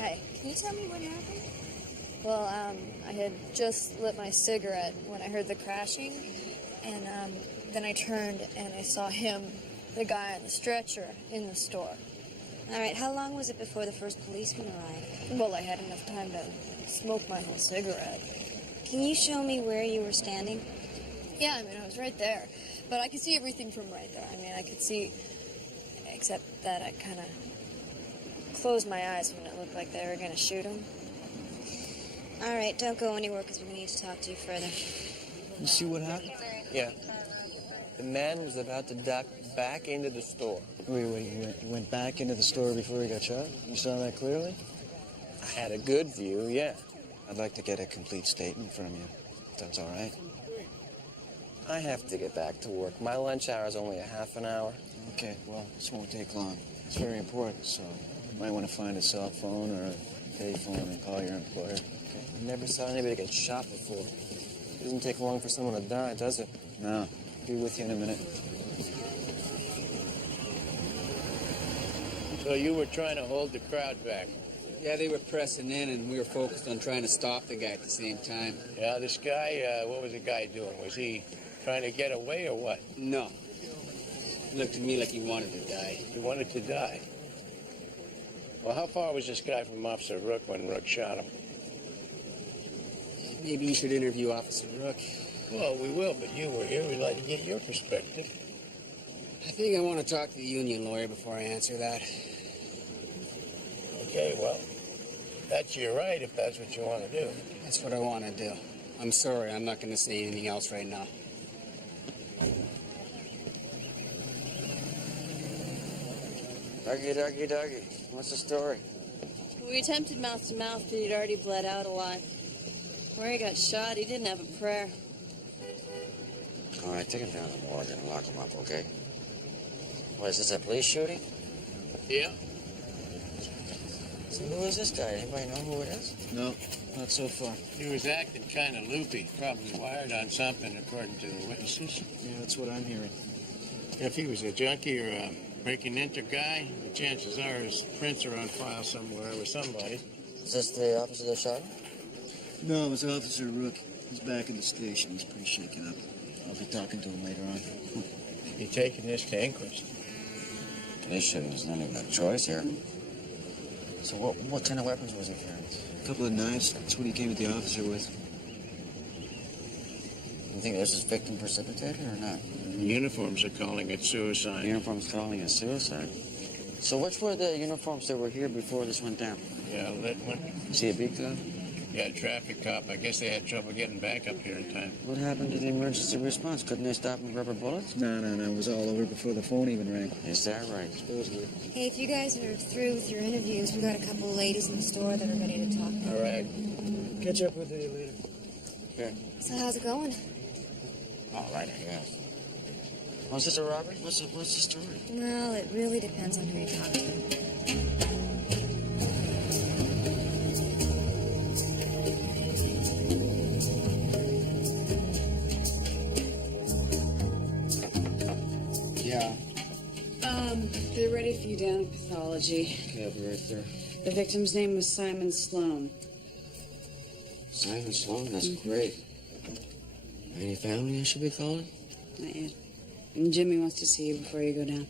Hi. Can you tell me what happened? Well, I had just lit my cigarette when I heard the crashing, and then I turned and I saw him, the guy on the stretcher, in the store. All right, how long was it before the first policeman arrived? Well, I had enough time to smoke my whole cigarette. Can you show me where you were standing? Yeah, I mean, I was right there. But I could see everything from right there. I mean, I could see, except that I kind of closed my eyes when it looked like they were going to shoot him. All right, don't go anywhere because we're going to need to talk to you further. You see what happened? Yeah. The man was about to duck back into the store. Wait, he went back into the store before he got shot? You saw that clearly? I had a good view, yeah. I'd like to get a complete statement from you, if that's all right. I have to get back to work. My lunch hour is only a half an hour. Okay, well, this won't take long. It's very important, so you might want to find a cell phone or a payphone and call your employer. Okay? I never saw anybody get shot before. It doesn't take long for someone to die, does it? No. Be with you in a minute. So you were trying to hold the crowd back? Yeah, they were pressing in, and we were focused on trying to stop the guy at the same time. Yeah, this guy, what was the guy doing? Was he trying to get away or what? No. He looked at me like he wanted to die. He wanted to die? Well, how far was this guy from Officer Rook when Rook shot him? Maybe you should interview Officer Rook. Well, we will, but you were here. We'd like to get your perspective. I think I want to talk to the union lawyer before I answer that. Okay, well, that's your right if that's what you want to do. That's what I want to do. I'm sorry, I'm not going to say anything else right now. Doggy. What's the story? We attempted mouth-to-mouth, but he'd already bled out a lot. Where he got shot, he didn't have a prayer. All right, take him down to the morgue and lock him up, okay? What, is this a police shooting? Yeah. So who is this guy? Anybody know who it is? No, not so far. He was acting kind of loopy, probably wired on something, according to the witnesses. Yeah, that's what I'm hearing. If he was a junkie or a break-and-enter guy, the chances are his prints are on file somewhere with somebody. Is this the officer that shot him? No, it was Officer Rook. He's back in the station. He's pretty shaken up. I'll be talking to him later on. You taking this to Inquest? Police shooting. There's not even a choice here. So what kind of weapons was he carrying? A couple of knives. That's what he came at the officer with. You think this is victim precipitated or not? Uniforms are calling it suicide. The uniform's calling it suicide. So which were the uniforms that were here before this went down? Yeah, lit one. See a big cop? Yeah, traffic cop. I guess they had trouble getting back up here in time. What happened to the emergency response? Couldn't they stop with rubber bullets? No. It was all over before the phone even rang. Is that right? Supposedly. Hey, if you guys are through with your interviews, we got a couple of ladies in the store that are ready to talk. All right. Catch up with you later. Okay. So how's it going? All right, I guess. Was this a robbery? What's the story? Well, it really depends on who you talk to. Yeah. They're ready for you down in pathology. Okay, I'll be right there. The victim's name was Simon Sloan. Simon Sloan, that's great. Any family I should be calling? Not yet. And Jimmy wants to see you before you go down.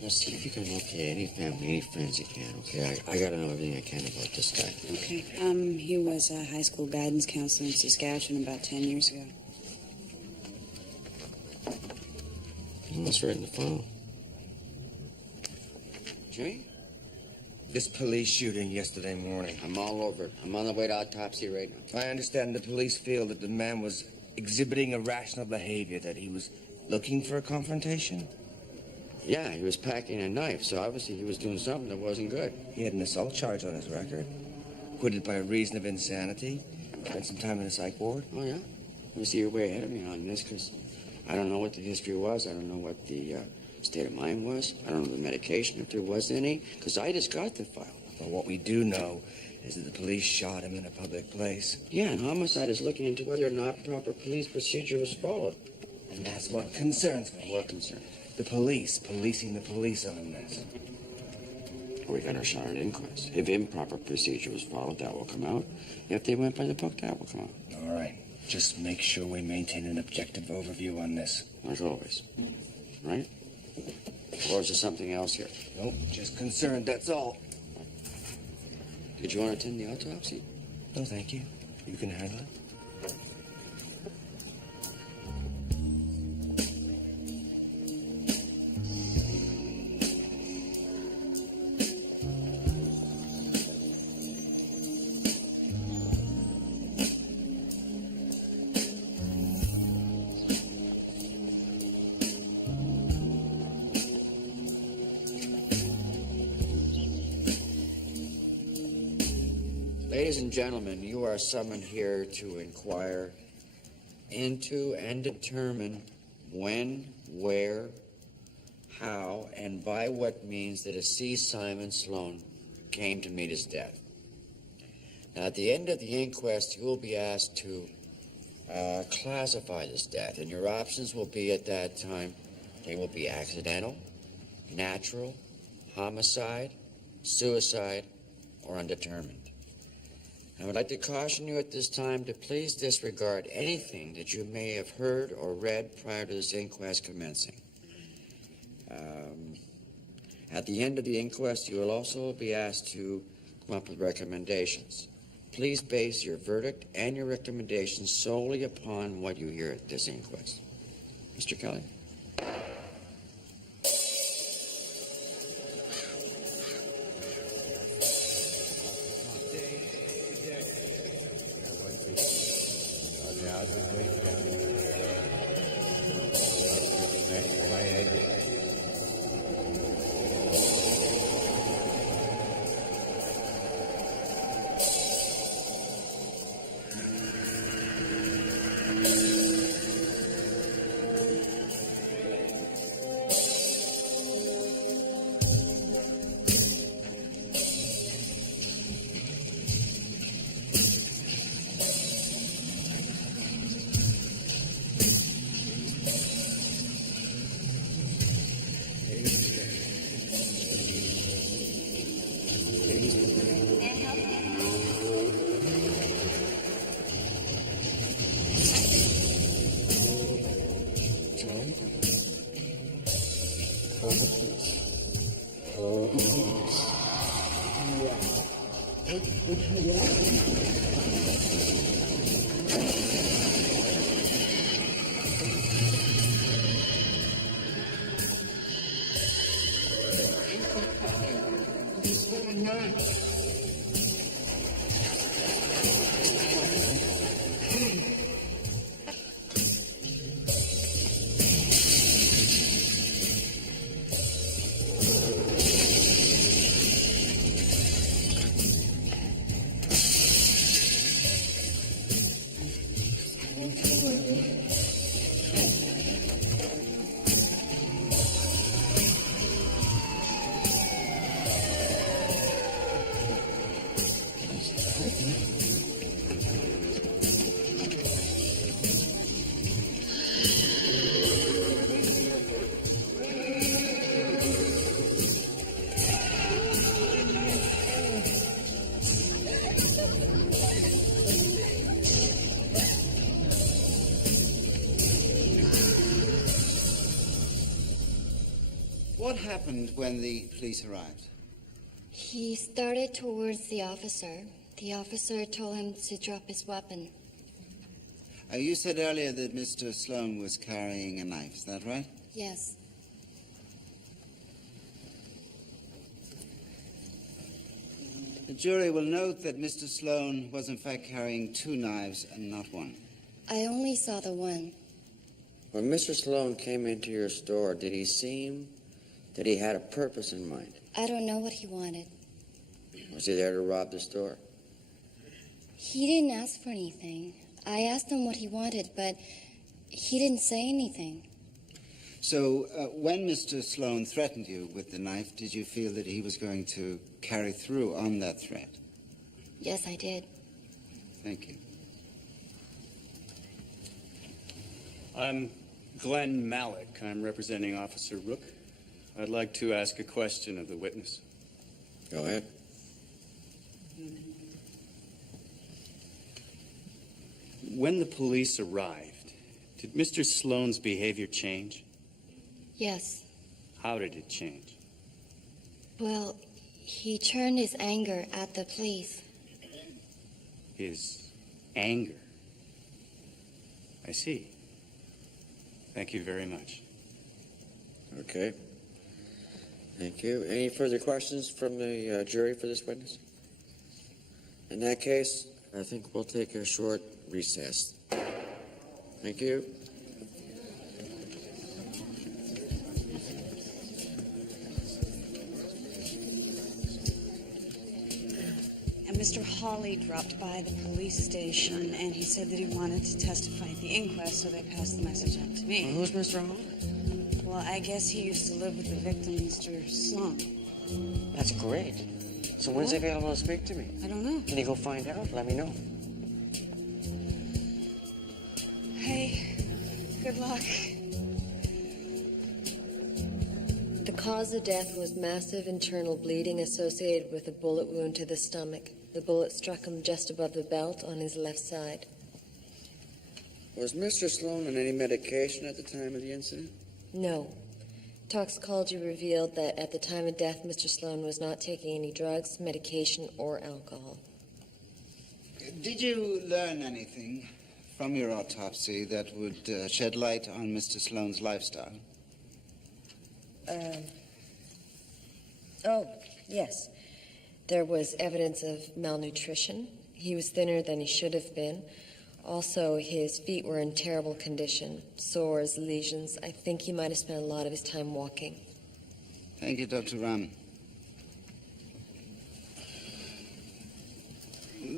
Now, see if you can locate any family, any friends you can, okay? I gotta know everything I can about this guy. Okay. He was a high school guidance counselor in Saskatchewan about 10 years ago. That's right in the file. Jimmy? This police shooting yesterday morning. I'm all over it. I'm on the way to autopsy right now. I understand the police feel that the man was exhibiting irrational behavior, that he was looking for a confrontation. Yeah, he was packing a knife, so obviously he was doing something that wasn't good. He had an assault charge on his record, acquitted by reason of insanity, spent some time in a psych ward. Oh, yeah? You see, you're way ahead of me on this, because I don't know what the history was. I don't know what the state of mind was. I don't know the medication, if there was any, because I just got the file. But what we do know is that the police shot him in a public place. Yeah, and homicide is looking into whether or not proper police procedure was followed. And that's what concerns me. What concern? The police, policing the police on this. We got our shot at inquest. If improper procedure was followed, that will come out. If they went by the book, that will come out. All right. Just make sure we maintain an objective overview on this. As always. Right? Or is there something else here? Nope, just concerned, that's all. Did you want to attend the autopsy? No, thank you. You can handle it. Ladies and gentlemen, you are summoned here to inquire into and determine when, where, how, and by what means the deceased Simon Sloan came to meet his death. Now, at the end of the inquest, you will be asked to classify this death, and your options will be at that time, they will be accidental, natural, homicide, suicide, or undetermined. I would like to caution you at this time to please disregard anything that you may have heard or read prior to this inquest commencing. At the end of the inquest, you will also be asked to come up with recommendations. Please base your verdict and your recommendations solely upon what you hear at this inquest. Mr. Kelly? What happened when the police arrived? He started towards the officer. The officer told him to drop his weapon. You said earlier that Mr. Sloan was carrying a knife, is that right? Yes. The jury will note that Mr. Sloan was in fact carrying 2 knives and not one. I only saw the one. When Mr. Sloan came into your store, did he seem that he had a purpose in mind? I don't know what he wanted. Was he there to rob the store? He didn't ask for anything. I asked him what he wanted, but he didn't say anything. So when Mr. Sloan threatened you with the knife, did you feel that he was going to carry through on that threat? Yes, I did. Thank you. I'm Glenn Malik. I'm representing Officer Rook. I'd like to ask a question of the witness. Go ahead. When the police arrived, did Mr. Sloan's behavior change? Yes. How did it change? Well, he turned his anger at the police. His anger. I see. Thank you very much. Okay. Thank you. Any further questions from the jury for this witness? In that case, I think we'll take a short recess. Thank you. And Mr. Hawley dropped by the police station, and he said that he wanted to testify at the inquest, so they passed the message on to me. Who's Mr. Hawley? Well, I guess he used to live with the victim, Mr. Sloan. That's great. So when's he available to speak to me? I don't know. Can you go find out? Let me know. Hey, good luck. The cause of death was massive internal bleeding associated with a bullet wound to the stomach. The bullet struck him just above the belt on his left side. Was Mr. Sloan on any medication at the time of the incident? No. Toxicology revealed that at the time of death, Mr. Sloan was not taking any drugs, medication, or alcohol. Did you learn anything from your autopsy that would shed light on Mr. Sloan's lifestyle? Oh, yes. There was evidence of malnutrition. He was thinner than he should have been. Also, his feet were in terrible condition, sores, lesions. I think he might have spent a lot of his time walking. Thank you, Dr. Rahman.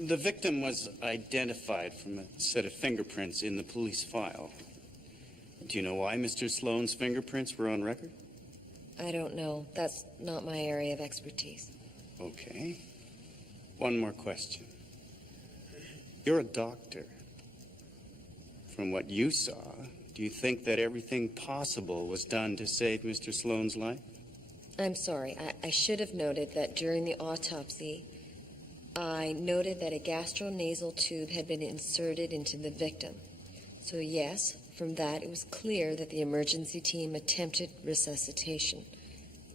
The victim was identified from a set of fingerprints in the police file. Do you know why Mr. Sloan's fingerprints were on record? I don't know. That's not my area of expertise. Okay. One more question. You're a doctor. From what you saw, do you think that everything possible was done to save Mr. Sloan's life? I'm sorry. I should have noted that during the autopsy, I noted that a gastronasal tube had been inserted into the victim. So yes, from that it was clear that the emergency team attempted resuscitation.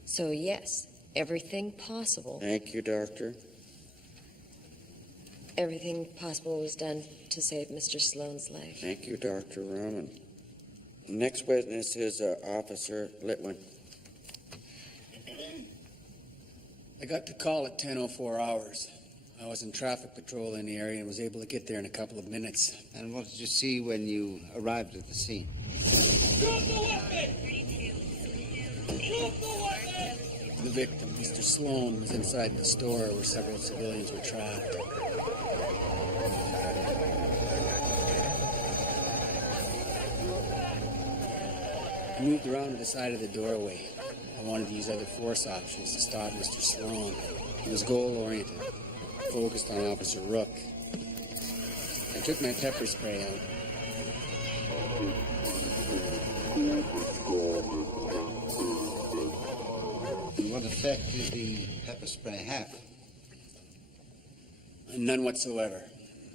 So yes, everything possible. Thank you, Doctor. Everything possible was done to save Mr. Sloan's life. Thank you, Dr. Rahman. Next witness is Officer Litwin. I got the call at 10:04 hours. I was in traffic patrol in the area and was able to get there in a couple of minutes. And what did you see when you arrived at the scene? Drop the weapon! Drop the weapon! The victim, Mr. Sloan, was inside the store where several civilians were trapped. I moved around to the side of the doorway. I wanted to use other force options to stop Mr. Sloan. He was goal-oriented, focused on Officer Rook. I took my pepper spray out. What effect did the pepper spray have? None whatsoever.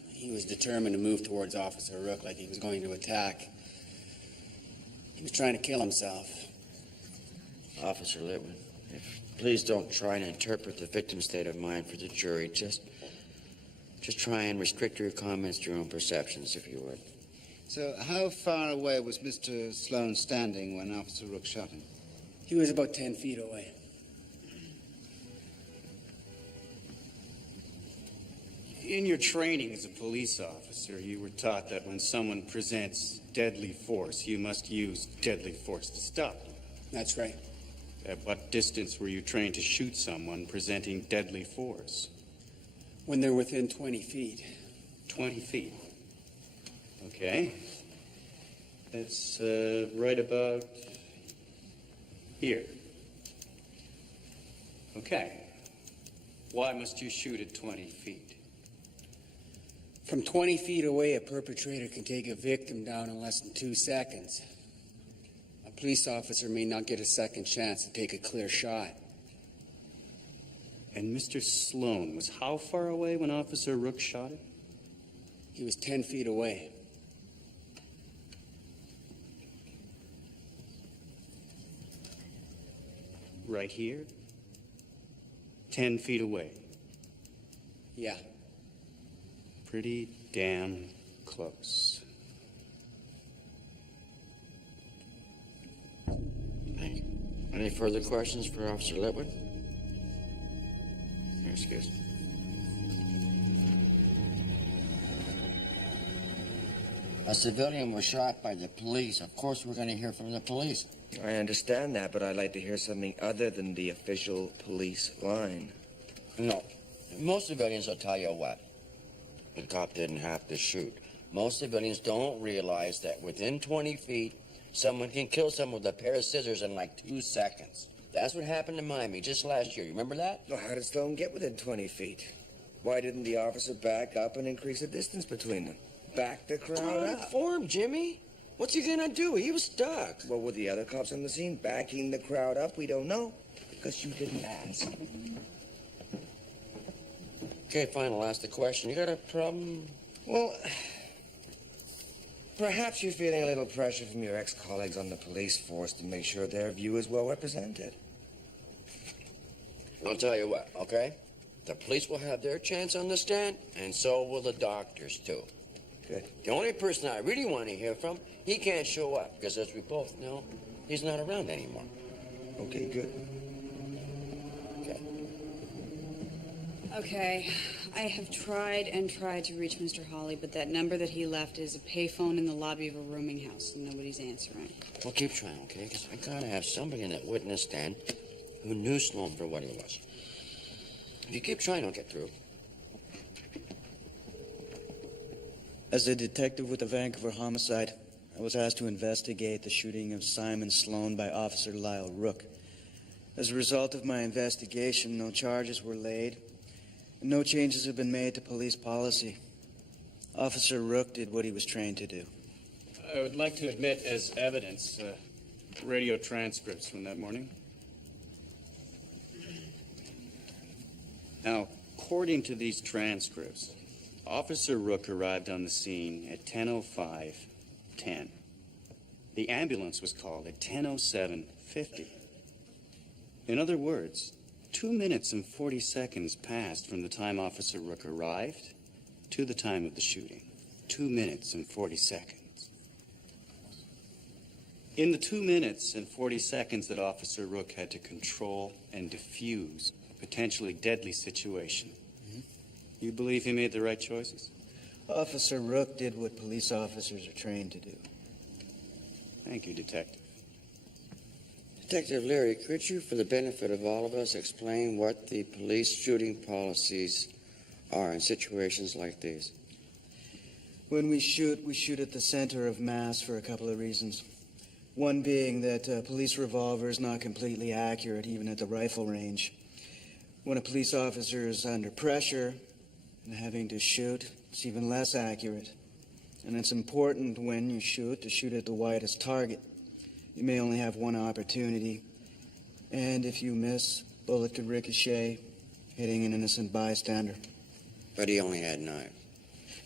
He was determined to move towards Officer Rook like he was going to attack. He was trying to kill himself. Officer Litwin, please don't try and interpret the victim's state of mind for the jury. Just try and restrict your comments to your own perceptions, if you would. So how far away was Mr. Sloan standing when Officer Rook shot him? He was about 10 feet away. In your training as a police officer, you were taught that when someone presents deadly force, you must use deadly force to stop them. That's right. At what distance were you trained to shoot someone presenting deadly force? When they're within 20 feet. 20 feet. Okay. That's right about here. Okay. Why must you shoot at 20 feet? From 20 feet away, a perpetrator can take a victim down in less than 2 seconds. A police officer may not get a second chance to take a clear shot. And Mr. Sloan was how far away when Officer Rook shot him? He was 10 feet away. Right here? 10 feet away? Yeah. Pretty damn close. Any further questions for Officer Litwin? Excuse me. A civilian was shot by the police. Of course, we're going to hear from the police. I understand that, but I'd like to hear something other than the official police line. No. Most civilians will tell you what. The cop didn't have to shoot. Most civilians don't realize that within 20 feet, someone can kill someone with a pair of scissors in like 2 seconds. That's what happened in Miami just last year. You remember that? Well, how did Sloan get within 20 feet? Why didn't the officer back up and increase the distance between them? Back the crowd up. For him, Jimmy. What's he gonna do? He was stuck. Well, were the other cops on the scene backing the crowd up? We don't know, because you didn't ask. Okay, fine, I'll ask the question. You got a problem? Well, perhaps you're feeling a little pressure from your ex-colleagues on the police force to make sure their view is well represented. I'll tell you what, okay? The police will have their chance on the stand, and so will the doctors, too. Good. The only person I really want to hear from, he can't show up, because as we both know, he's not around anymore. Okay, good. Okay. Okay, I have tried and tried to reach Mr. Hawley, but that number that he left is a payphone in the lobby of a rooming house, and nobody's answering. Well, keep trying, okay? Because I gotta have somebody in that witness stand who knew Sloan for what he was. If you keep trying, I'll get through. As a detective with the Vancouver homicide, I was asked to investigate the shooting of Simon Sloan by Officer Lyle Rook. As a result of my investigation, no charges were laid, and no changes have been made to police policy. Officer Rook did what he was trained to do. I would like to admit as evidence radio transcripts from that morning. Now, according to these transcripts, Officer Rook arrived on the scene at 10:05:10. The ambulance was called at 10:07:50. In other words, 2 minutes and 40 seconds passed from the time Officer Rook arrived to the time of the shooting. 2 minutes and 40 seconds. In the 2 minutes and 40 seconds that Officer Rook had to control and defuse a potentially deadly situation, you believe he made the right choices? Officer Rook did what police officers are trained to do. Thank you, Detective. Detective Leary, could you, for the benefit of all of us, explain what the police shooting policies are in situations like these? When we shoot at the center of mass for a couple of reasons. One being that a police revolver is not completely accurate, even at the rifle range. When a police officer is under pressure and having to shoot, it's even less accurate. And it's important when you shoot to shoot at the widest target. You may only have one opportunity, and if you miss, bullet could ricochet, hitting an innocent bystander. But he only had 9.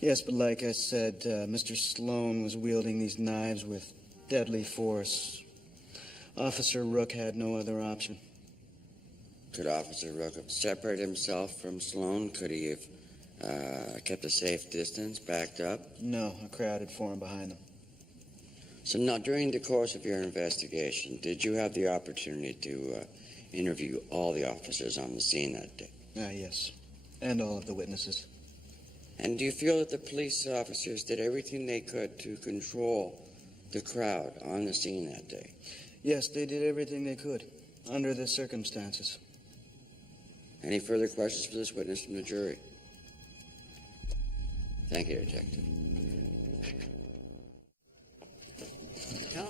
Yes, but like I said, Mr. Sloan was wielding these knives with deadly force. Officer Rook had no other option. Could Officer Rook have separated himself from Sloan? Could he have kept a safe distance, backed up? No, a crowd had formed behind them. So now, during the course of your investigation, did you have the opportunity to interview all the officers on the scene that day? Yes, and all of the witnesses. And do you feel that the police officers did everything they could to control the crowd on the scene that day? Yes, they did everything they could, under the circumstances. Any further questions for this witness from the jury? Thank you, Detective. John.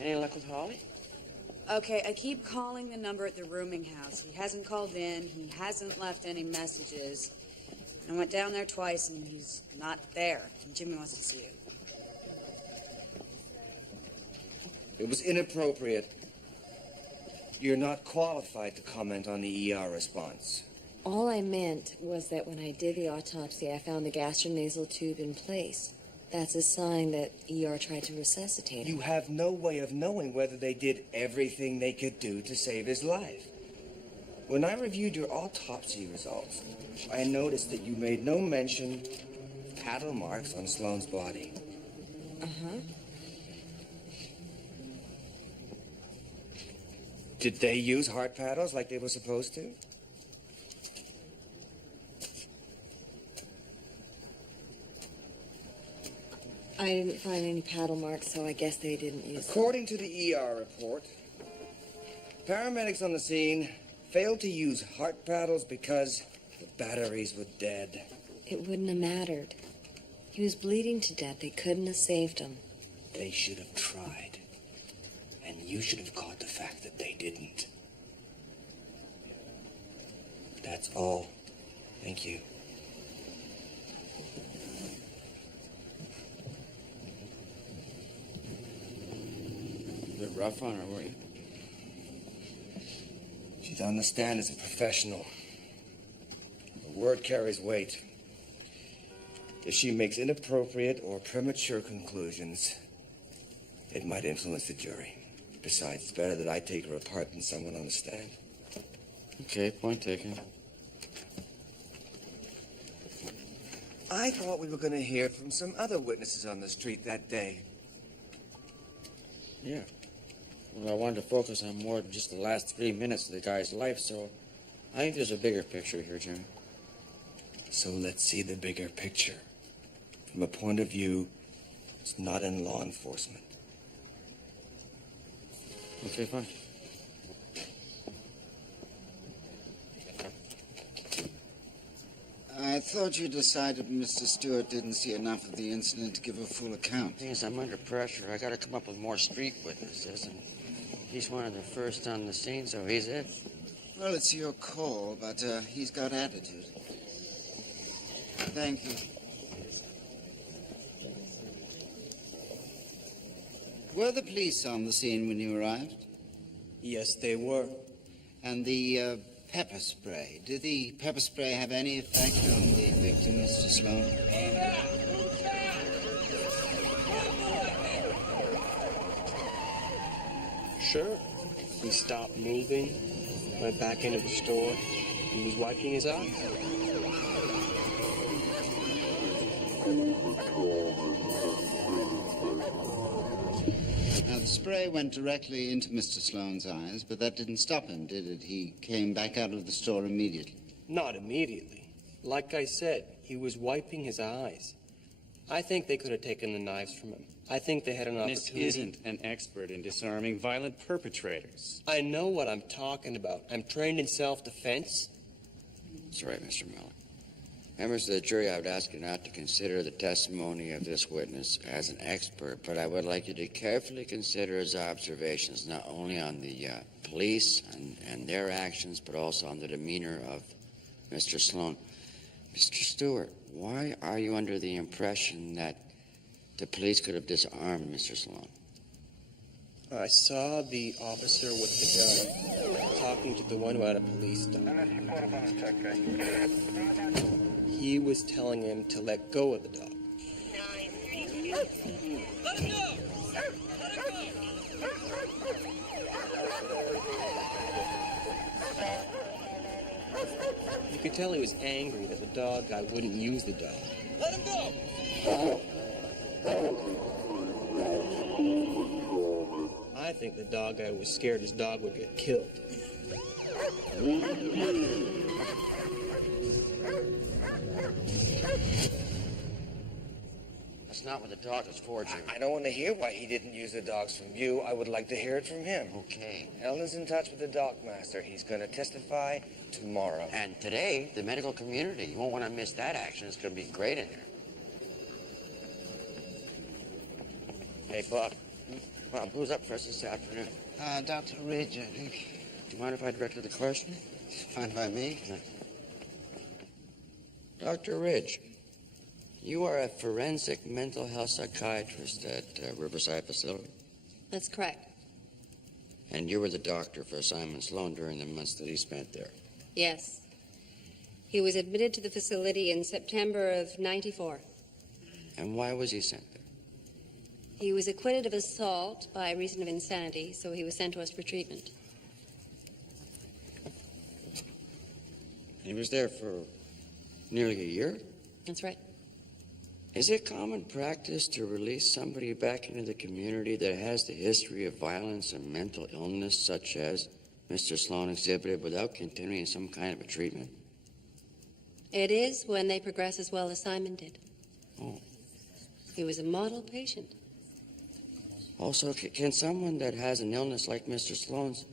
Any luck with Holly? Okay, I keep calling the number at the rooming house. He hasn't called in. He hasn't left any messages. I went down there twice, and he's not there. And Jimmy wants to see you. It was inappropriate. You're not qualified to comment on the ER response. All I meant was that when I did the autopsy, I found the gastronasal tube in place. That's a sign that ER tried to resuscitate him. You have no way of knowing whether they did everything they could do to save his life. When I reviewed your autopsy results, I noticed that you made no mention of paddle marks on Sloane's body. Uh-huh. Did they use heart paddles like they were supposed to? I didn't find any paddle marks, so I guess they didn't use them. According to the ER report, paramedics on the scene failed to use heart paddles because the batteries were dead. It wouldn't have mattered. He was bleeding to death. They couldn't have saved him. They should have tried. And you should have caught the fact that they didn't. That's all. Thank you. A bit rough on her, were you? She's on the stand as a professional. The word carries weight. If she makes inappropriate or premature conclusions, it might influence the jury. Besides, it's better that I take her apart than someone on the stand. Okay, point taken. I thought we were going to hear from some other witnesses on the street that day. Yeah. Well, I wanted to focus on more than just the last 3 minutes of the guy's life, so I think there's a bigger picture here, Jimmy. So let's see the bigger picture. From a point of view, it's not in law enforcement. Okay, fine. I thought you decided Mr. Stewart didn't see enough of the incident to give a full account. The thing is, I'm under pressure. I gotta come up with more street witnesses, and he's one of the first on the scene, so he's it. Well, it's your call, but he's got attitude. Thank you. Were the police on the scene when you arrived? Yes, they were. And the pepper spray. Did the pepper spray have any effect on the victim, Mr. Sloan? Sure. He stopped moving, went back into the store, and was wiping his eyes. Now, the spray went directly into Mr. Sloan's eyes, but that didn't stop him, did it? He came back out of the store immediately. Not immediately. Like I said, he was wiping his eyes. I think they could have taken the knives from him. I think they had an opportunity. This isn't an expert in disarming violent perpetrators. I know what I'm talking about. I'm trained in self-defense. That's right, Mr. Miller. Members of the jury, I would ask you not to consider the testimony of this witness as an expert, but I would like you to carefully consider his observations, not only on the police and their actions, but also on the demeanor of Mr. Sloan. Mr. Stewart, why are you under the impression that the police could have disarmed Mr. Sloan? I saw the officer with the gun talking to the one who had a police dog. He was telling him to let go of the dog. Let him go! Let him go! could tell he was angry that the dog guy wouldn't use the dog. Let him go! I think the dog guy was scared his dog would get killed. That's not what the dog is for, Jim. I don't want to hear why he didn't use the dogs from you. I would like to hear it from him. Okay. Ellen's in touch with the dog master. He's going to testify tomorrow. And today, the medical community. You won't want to miss that action. It's going to be great in here. Hey, Bob. Bob, who's up for us this afternoon? Dr. Ridge, I think. Do you mind if I directed the question? Fine by me. Dr. Ridge, you are a forensic mental health psychiatrist at Riverside Facility, That's correct. and you were the doctor for Simon Sloan during the months that he spent there. Yes. He was admitted to the facility in September of '94. And why was he sent there? He was acquitted of assault by reason of insanity, so he was sent to us for treatment. He was there for nearly a year? That's right. Is it common practice to release somebody back into the community that has the history of violence and mental illness such as Mr. Sloan exhibited without continuing some kind of a treatment? It is when they progress as well as Simon did. Oh. He was a model patient. Also, can someone that has an illness like Mr. Sloan's,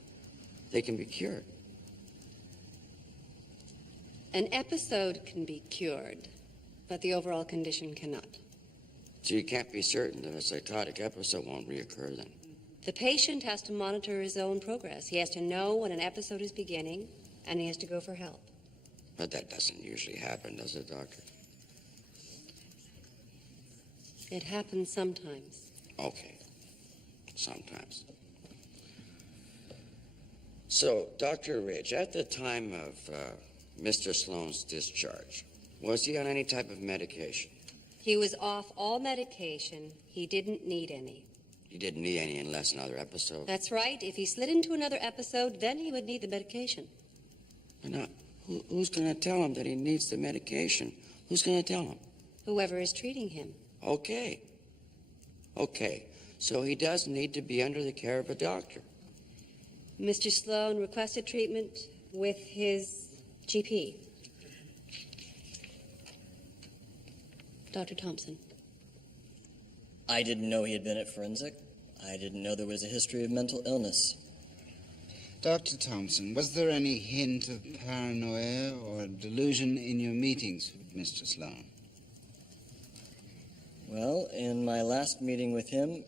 they can be cured? An episode can be cured, but the overall condition cannot. So you can't be certain that a psychotic episode won't reoccur then? The patient has to monitor his own progress. He has to know when an episode is beginning, and he has to go for help. But that doesn't usually happen, does it, Doctor? It happens sometimes. Okay. Sometimes. So, Dr. Ridge, at the time of Mr. Sloan's discharge, was he on any type of medication? He was off all medication. He didn't need any. He didn't need any unless another episode? That's right. If he slid into another episode, then he would need the medication. But now, who's going to tell him that he needs the medication? Who's going to tell him? Whoever is treating him. Okay. Okay. So he does need to be under the care of a doctor. Mr. Sloan requested treatment with his GP. Dr. Thompson. I didn't know he had been at forensic. I didn't know there was a history of mental illness. Dr. Thompson, was there any hint of paranoia or delusion in your meetings with Mr. Sloan? Well, in my last meeting with him,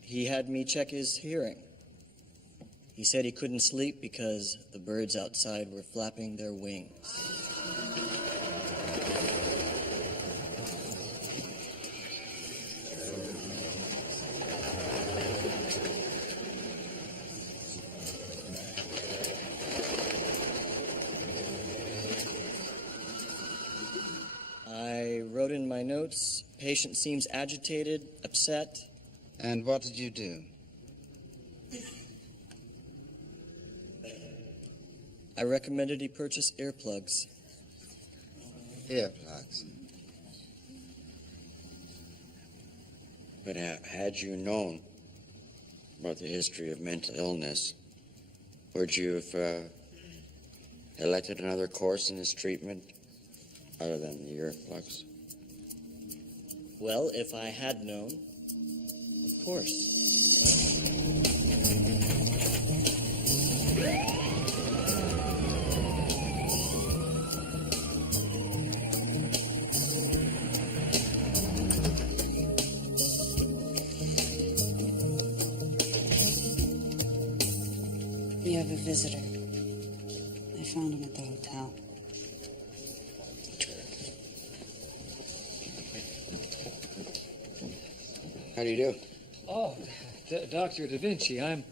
he had me check his hearing. He said he couldn't sleep because the birds outside were flapping their wings. I wrote in my notes, patient seems agitated, upset. And what did you do? I recommended he purchase earplugs. Earplugs? But had you known about the history of mental illness, would you have elected another course in his treatment other than the earplugs? Well, if I had known, of course. You have a visitor. I found him at the hotel. How do you do? Oh, Dr. Da Vinci, I'm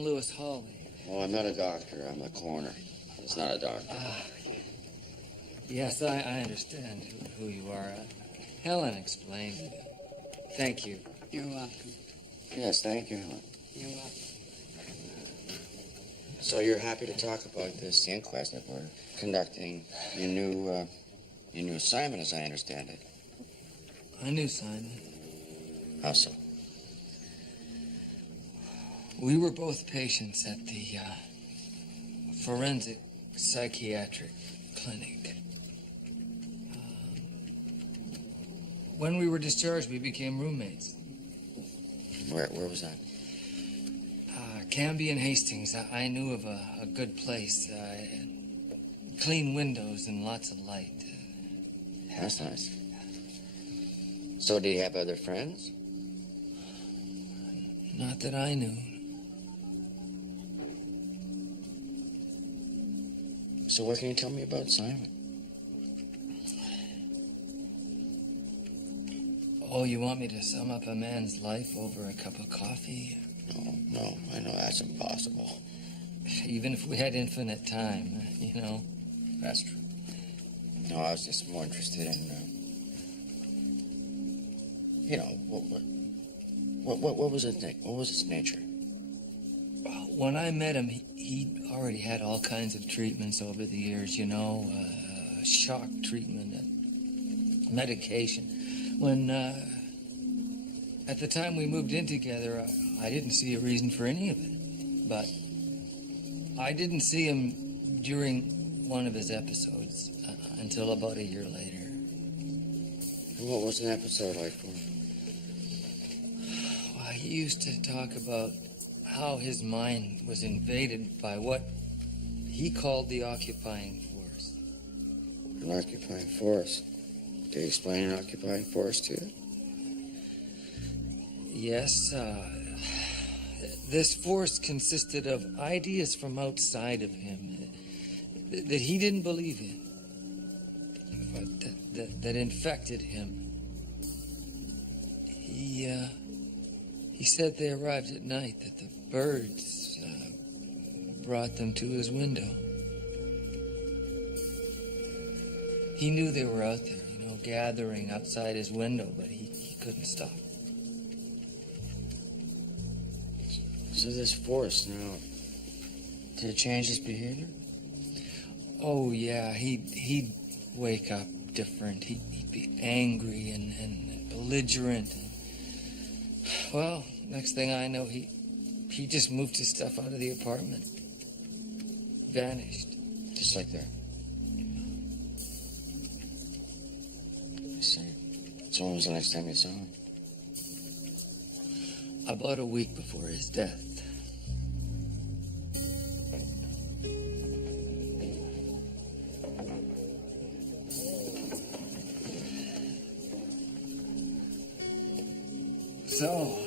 Lewis Hawley. Oh, I'm not a doctor. I'm a coroner. It's not a doctor. Yes, I understand who you are. Helen explained. Thank you. You're welcome. Yes, thank you, Helen. You're welcome. So you're happy to talk about this inquest that we're conducting, your new assignment, as I understand it. I knew Simon. How so? We were both patients at the forensic psychiatric clinic. When we were discharged, we became roommates. Where was that? Canby and Hastings. I knew of a good place. Clean windows and lots of light. That's nice. So did he have other friends? Not that I knew. So what can you tell me about Simon? Oh, you want me to sum up a man's life over a cup of coffee? No, I know that's impossible. Even if we had infinite time, you know. That's true. No, I was just more interested in, what was its nature? When I met him, he'd already had all kinds of treatments over the years, you know, shock treatment, medication. When, at the time we moved in together, I didn't see a reason for any of it. But I didn't see him during one of his episodes until about a year later. And what was an episode like for him? Well, he used to talk about how his mind was invaded by what he called the occupying force. An occupying force? Did he explain an occupying force to you? Yes, this force consisted of ideas from outside of him that he didn't believe in, but that infected him. He said they arrived at night, that the birds brought them to his window. He knew they were out there, you know, gathering outside his window, but he couldn't stop. So this force, now, did it change his behavior? Oh, yeah, he'd wake up different. He'd be angry and belligerent. Well, next thing I know, he just moved his stuff out of the apartment. Vanished. Just like that? I see. So when was the next time you saw him? About a week before his death. So,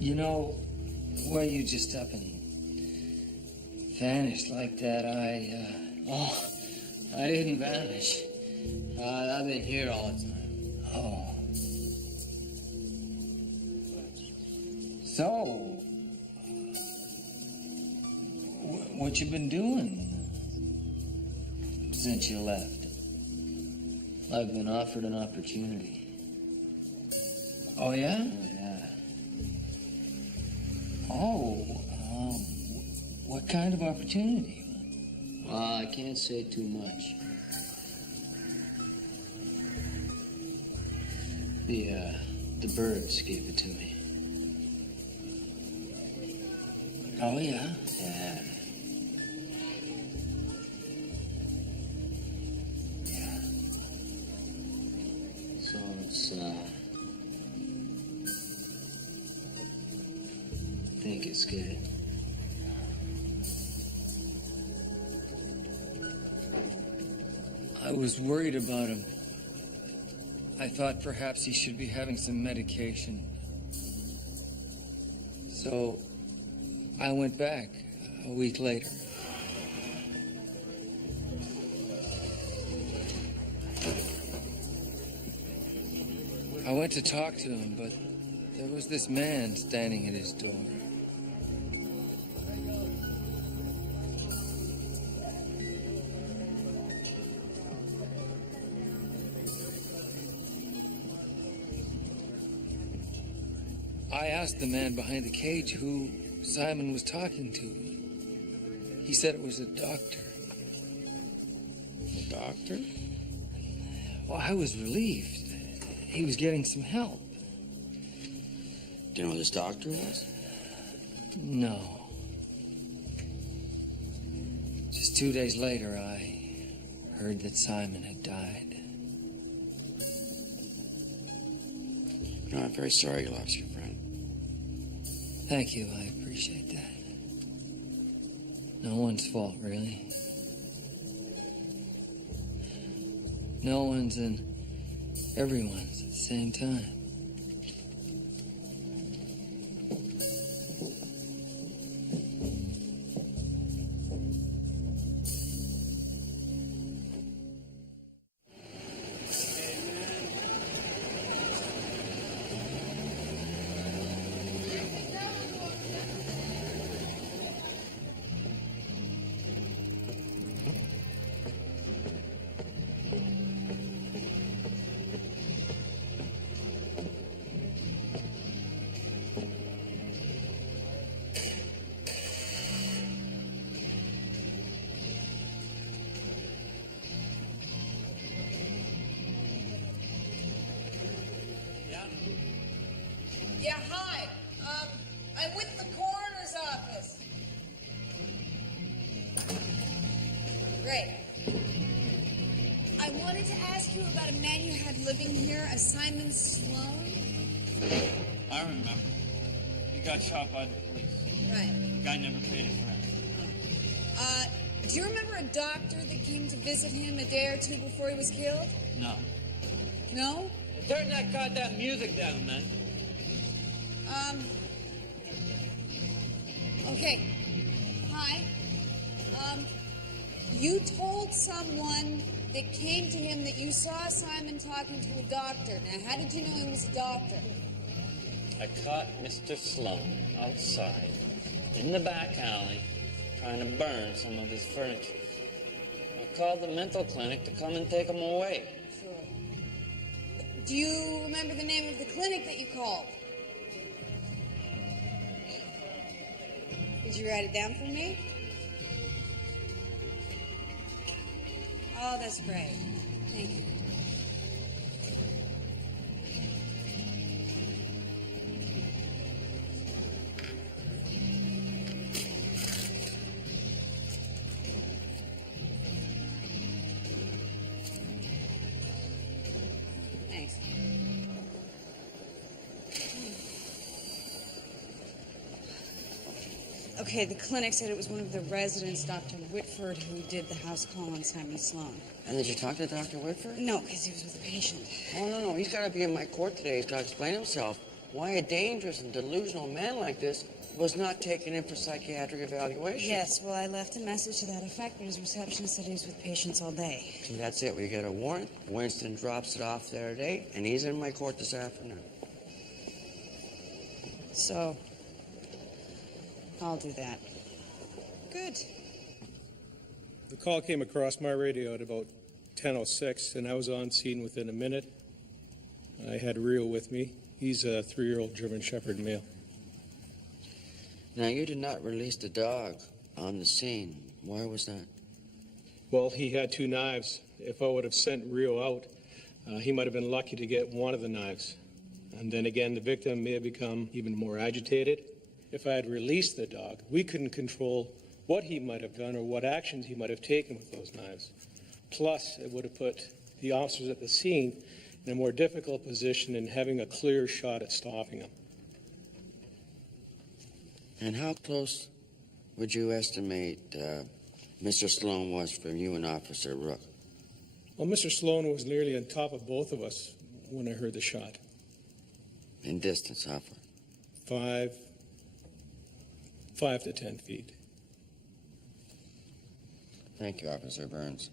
you know, where you just up and vanished like that, I didn't vanish. I've been here all the time. Oh. So, what you been doing since you left? I've been offered an opportunity. Oh, yeah? Oh, yeah. Oh, what kind of opportunity? I can't say too much. The birds gave it to me. Oh, yeah? Yeah. So it's, I think it's good. I was worried about him. I thought perhaps he should be having some medication. So I went back a week later. I went to talk to him, but there was this man standing at his door. I asked the man behind the cage who Simon was talking to. He said it was a doctor. A doctor? Well, I was relieved. He was getting some help. Do you know who this doctor was? No. Just 2 days later, I heard that Simon had died. No, I'm very sorry you lost your friend. Thank you, I appreciate that. No one's fault, really. No one's and everyone's at the same time. Yeah, hi. I'm with the coroner's office. Great. I wanted to ask you about a man you had living here, a Simon Sloan. I remember. He got shot by the police. Right. The guy never paid his rent. Do you remember a doctor that came to visit him a day or two before he was killed? No. No? Turn that goddamn music down, man. Okay. Hi. You told someone that came to him that you saw Simon talking to a doctor. Now, how did you know he was a doctor? I caught Mr. Sloan outside in the back alley trying to burn some of his furniture. I called the mental clinic to come and take him away. Sure. Do you remember the name of the clinic that you called? Did you write it down for me? Oh, that's great. Thank you. Thanks. Okay, the clinic said it was one of the residents, Dr. Whitford, who did the house call on Simon Sloan. And did you talk to Dr. Whitford? No, because he was with a patient. Oh, no. He's got to be in my court today. He's got to explain himself. Why a dangerous and delusional man like this was not taken in for psychiatric evaluation. Yes, well, I left a message to that effect, but his receptionist said he was with patients all day. See, that's it. We get a warrant. Winston drops it off there today, and he's in my court this afternoon. So, I'll do that. Good. The call came across my radio at about 10:06, and I was on scene within a minute. I had Rio with me. He's a 3-year-old German Shepherd male. Now, you did not release the dog on the scene. Why was that? Well, he had 2 knives. If I would have sent Rio out, he might have been lucky to get one of the knives. And then again, the victim may have become even more agitated. If I had released the dog, we couldn't control what he might have done or what actions he might have taken with those knives. Plus, it would have put the officers at the scene in a more difficult position in having a clear shot at stopping him. And how close would you estimate Mr. Sloan was from you and Officer Rook? Well, Mr. Sloan was nearly on top of both of us when I heard the shot. In distance, how far? 5 to 10 feet. Thank you, Officer Burns.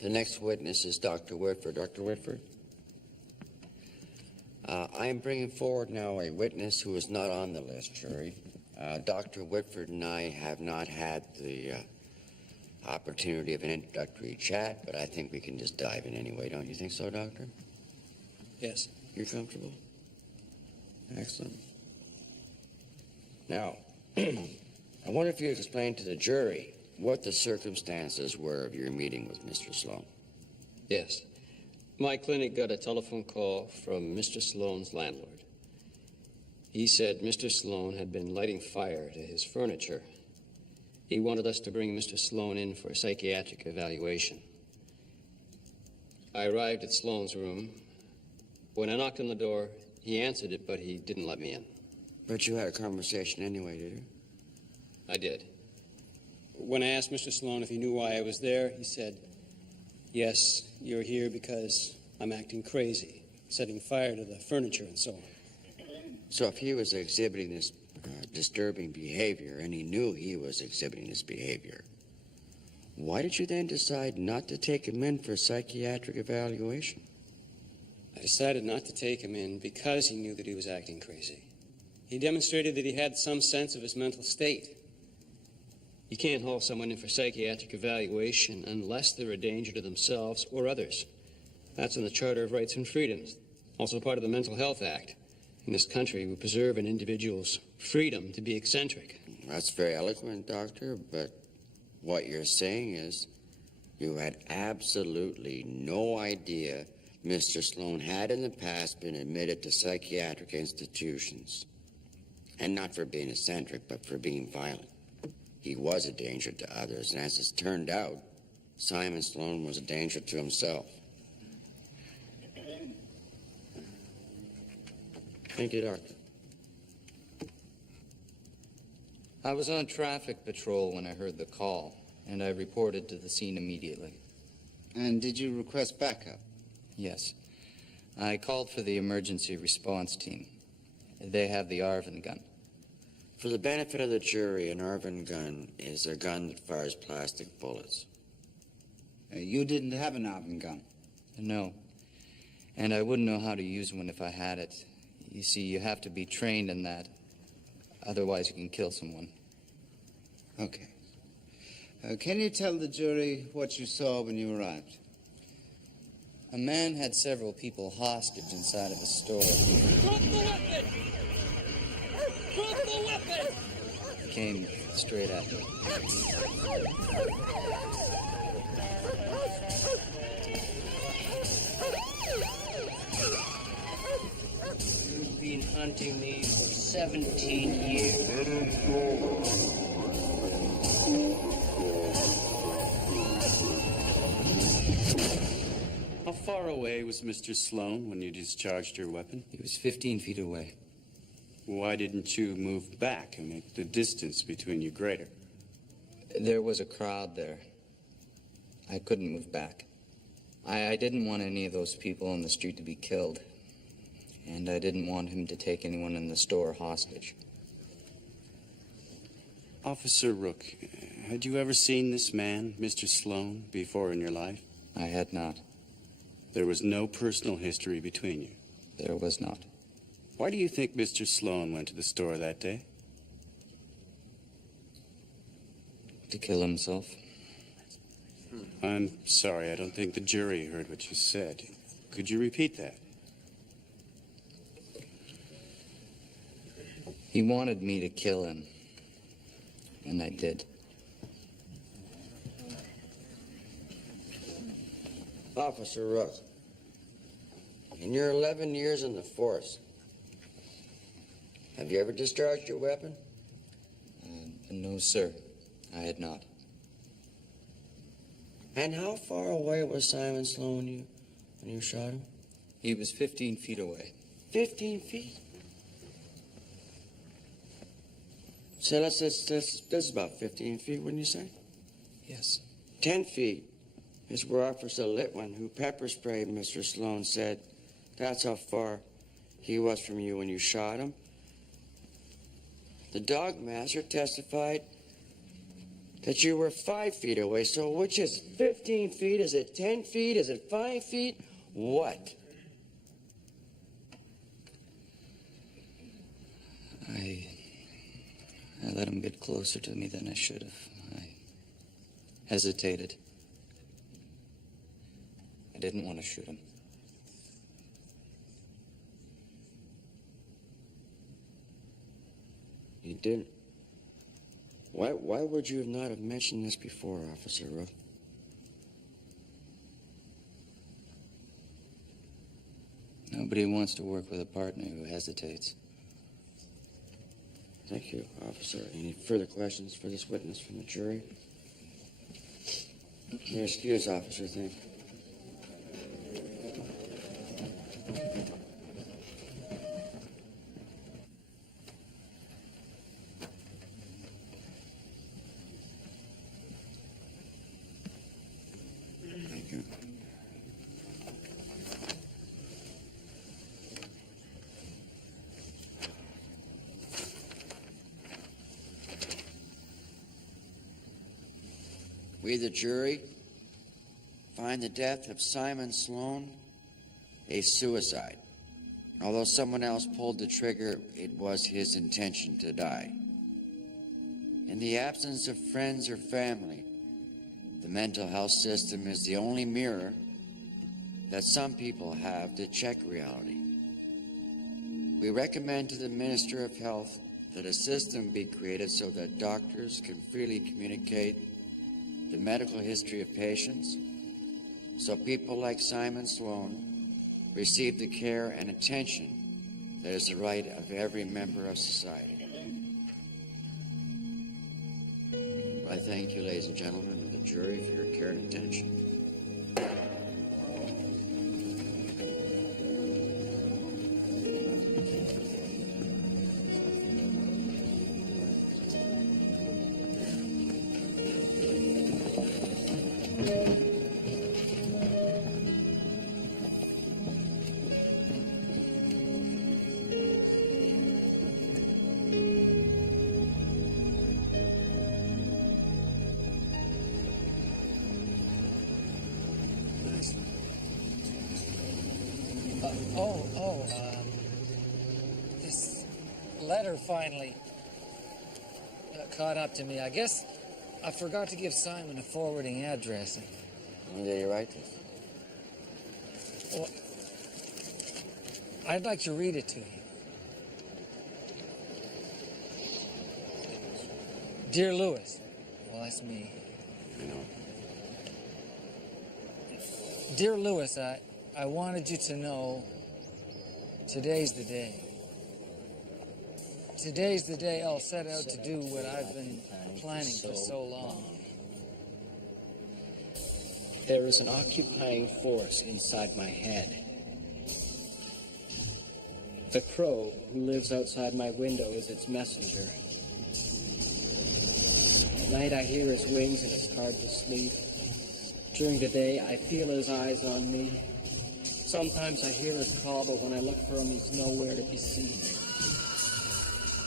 The next witness is Dr. Whitford. Dr. Whitford? I am bringing forward now a witness who is not on the list, jury. Dr. Whitford and I have not had the opportunity of an introductory chat, but I think we can just dive in anyway. Don't you think so, Doctor? Yes. You're comfortable? Excellent. Now, I wonder if you could explain to the jury what the circumstances were of your meeting with Mr. Sloan. Yes. My clinic got a telephone call from Mr. Sloan's landlord. He said Mr. Sloan had been lighting fire to his furniture. He wanted us to bring Mr. Sloan in for a psychiatric evaluation. I arrived at Sloan's room. When I knocked on the door, he answered it, but he didn't let me in. But you had a conversation anyway, did you? I did. When I asked Mr. Sloan if he knew why I was there, he said, "Yes, you're here because I'm acting crazy, setting fire to the furniture and so on." So if he was exhibiting this disturbing behavior, and he knew he was exhibiting this behavior, why did you then decide not to take him in for a psychiatric evaluation? I decided not to take him in because he knew that he was acting crazy. He demonstrated that he had some sense of his mental state. You can't haul someone in for psychiatric evaluation unless they're a danger to themselves or others. That's in the Charter of Rights and Freedoms, also part of the Mental Health Act. In this country, we preserve an individual's freedom to be eccentric. That's very eloquent, Doctor, but what you're saying is you had absolutely no idea Mr. Sloan had in the past been admitted to psychiatric institutions. And not for being eccentric, but for being violent. He was a danger to others, and as it's turned out, Simon Sloan was a danger to himself. Thank you, Doctor. I was on traffic patrol when I heard the call, and I reported to the scene immediately. And did you request backup? Yes. I called for the emergency response team. They have the Arvin gun. For the benefit of the jury, an Arvin gun is a gun that fires plastic bullets. You didn't have an Arvin gun? No. And I wouldn't know how to use one if I had it. You see, you have to be trained in that. Otherwise, you can kill someone. Okay. Can you tell the jury what you saw when you arrived? A man had several people hostage inside of a store. Drop the weapon! Drop the weapon! He came straight at me. You've been hunting me for 17 years. How far away was Mr. Sloan when you discharged your weapon? He was 15 feet away. Why didn't you move back and make the distance between you greater? There was a crowd there. I couldn't move back. I didn't want any of those people on the street to be killed. And I didn't want him to take anyone in the store hostage. Officer Rook, had you ever seen this man, Mr. Sloan, before in your life? I had not. There was no personal history between you? There was not. Why do you think Mr. Sloan went to the store that day? To kill himself. I'm sorry, I don't think the jury heard what you said. Could you repeat that? He wanted me to kill him. And I did. Officer Rook, in your 11 years in the force, have you ever discharged your weapon? No, sir. I had not. And how far away was Simon Sloan when you shot him? He was 15 feet away. 15 feet? So this is about 15 feet, wouldn't you say? Yes. 10 feet is where Officer Litwin, who pepper sprayed Mr. Sloan, said that's how far he was from you when you shot him. The dog master testified that you were 5 feet away. So which is 15 feet? Is it 10 feet? Is it 5 feet? What? I let him get closer to me than I should have. I hesitated. I didn't want to shoot him. didn't. Why would you not have mentioned this before, Officer Rook? Nobody wants to work with a partner who hesitates. Thank you, officer. Any further questions for this witness from the jury? You're excused, officer. Thank you. Thank you. We, the jury, find the death of Simon Sloan a suicide. Although someone else pulled the trigger, it was his intention to die. In the absence of friends or family, the mental health system is the only mirror that some people have to check reality. We recommend to the Minister of Health that a system be created so that doctors can freely communicate the medical history of patients, so people like Simon Sloan receive the care and attention that is the right of every member of society. I thank you, ladies and gentlemen of the jury, for your care and attention. This letter finally caught up to me. I guess I forgot to give Simon a forwarding address. When did you write this? Well, I'd like to read it to you. Dear Louis, well, that's me. I know. Dear Louis, I wanted you to know today's the day. Today's the day I'll set out to do what I've been planning for so long. There is an occupying force inside my head. The crow who lives outside my window is its messenger. At night I hear his wings and it's hard to sleep. During the day I feel his eyes on me. Sometimes I hear his call, but when I look for him, he's nowhere to be seen.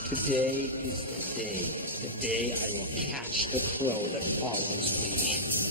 Today is the day I will catch the crow that follows me.